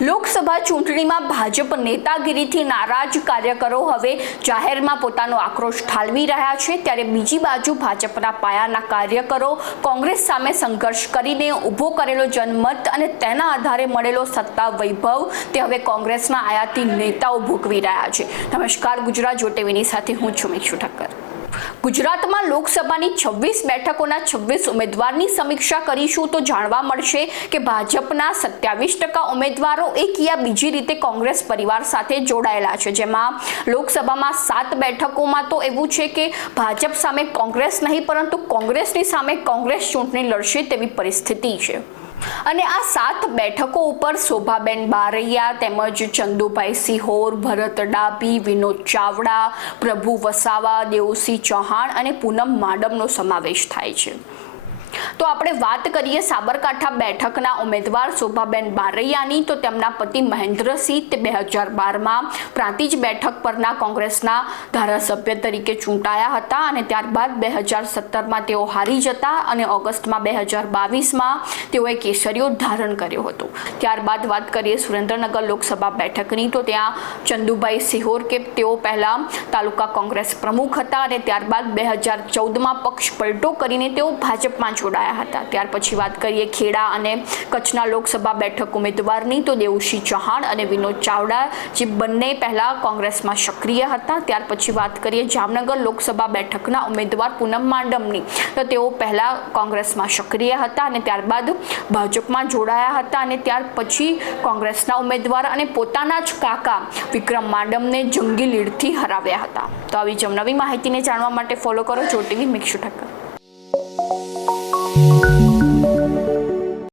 લોકસભા ચૂંટણીમાં ભાજપ નેતાગીરીથી નારાજ કાર્યકરો હવે જાહેરમાં પોતાનો આક્રોશ ઠાલવી રહ્યા છે, ત્યારે બીજી બાજુ ભાજપના પાયાના કાર્યકરો કોંગ્રેસ સામે સંઘર્ષ કરીને ઊભો કરેલો જનમત અને તેના આધારે મળેલો સત્તા વૈભવ તે હવે કોંગ્રેસના આયાતી નેતાઓ ભોગવી રહ્યા છે। નમસ્કાર, ગુજરાત જો ટીવીની સાથે હું છું મિક્ષુ ઠક્કર। ગુજરાતમાં લોકસભાની 26 બેઠકોના 26 ઉમેદવારની સમીક્ષા કરીશું તો જાણવા મળશે કે ભાજપના 27% ઉમેદવારો એક યા બીજી રીતે કોંગ્રેસ પરિવાર સાથે જોડાયેલા છે, જેમાં લોકસભામાં 7 બેઠકોમાં તો એવું છે કે ભાજપ સામે કોંગ્રેસ નહીં પરંતુ કોંગ્રેસની સામે કોંગ્રેસ ચૂંટણી લડશે તેવી પરિસ્થિતિ છે। અને આ 7 બેઠકો ઉપર શોભાબેન બારૈયા તેમજ ચંદુભાઈ સિહોર, ભરત ડાભી, વિનોદ ચાવડા, પ્રભુ વસાવા, દેવસિંહ ચૌહાણ અને પૂનમ માડમનો સમાવેશ થાય છે। તો આપણે વાત કરીએ સાબરકાંઠા બેઠકના ઉમેદવાર શોભાબેન બારૈયાની, તો તેમના પતિ મહેન્દ્રસિંહ તે 2012માં પ્રાંતિજ બેઠક પરના કોંગ્રેસના ધારાસભ્ય તરીકે ચૂંટાયા હતા અને ત્યારબાદ 2017માં તેઓ હારી જતા અને ઓગસ્ટમાં 2022માં તેઓએ કેસરીઓ ધારણ કર્યો હતો। ત્યારબાદ વાત કરીએ સુરેન્દ્રનગર લોકસભા બેઠકની, તો ત્યાં ચંદુભાઈ સિહોર કે તેઓ પહેલા તાલુકા કોંગ્રેસ પ્રમુખ હતા અને ત્યારબાદ 2014માં પક્ષ પલટો કરીને તેઓ ભાજપમાં જોડાયા હતા। ત્યાર પછી વાત કરીએ ખેડા અને કચ્છના લોકસભા બેઠક ઉમેદવારની, તો દેવસિંહ ચૌહાણ અને વિનોદ ચાવડા જે બંને પહેલા કોંગ્રેસમાં સક્રિય હતા। ત્યાર પછી વાત કરીએ જામનગર લોકસભા બેઠકના ઉમેદવાર પૂનમ માડમની, તો તેઓ પહેલા કોંગ્રેસમાં સક્રિય હતા અને ત્યારબાદ ભાજપમાં જોડાયા હતા અને ત્યાર પછી કોંગ્રેસના ઉમેદવાર અને પોતાના જ કાકા વિક્રમ માડમને જંગી લીડથી હરાવ્યા હતા। તો આવી જ નવી માહિતીને જાણવા માટે ફોલો કરો જો ટીવી મિક્ષુ ઠક્કર।